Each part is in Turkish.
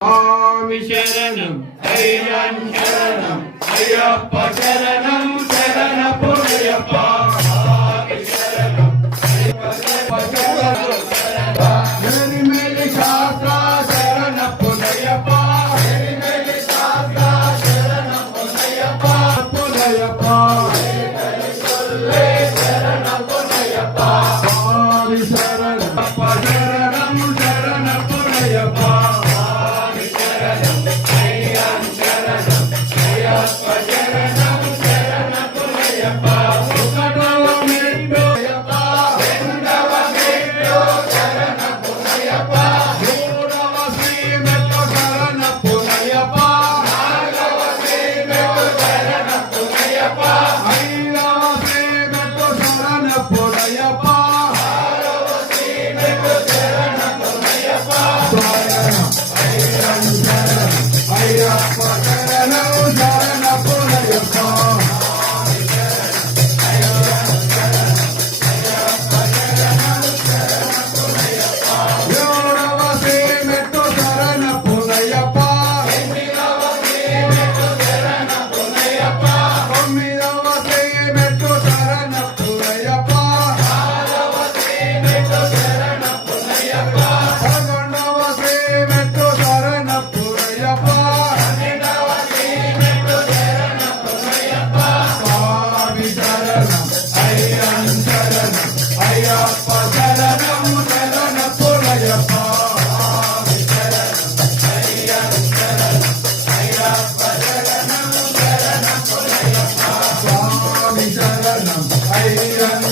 Ami şerenim, ey yan şerenim, ey yapma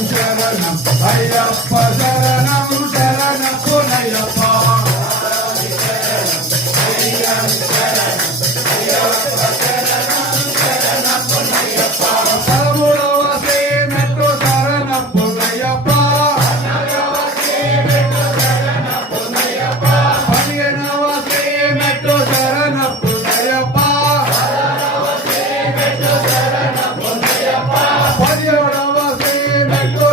ಶರಣ ಅಯ್ಯಪ್ಪ ಶರಣ ಮಾಡಿ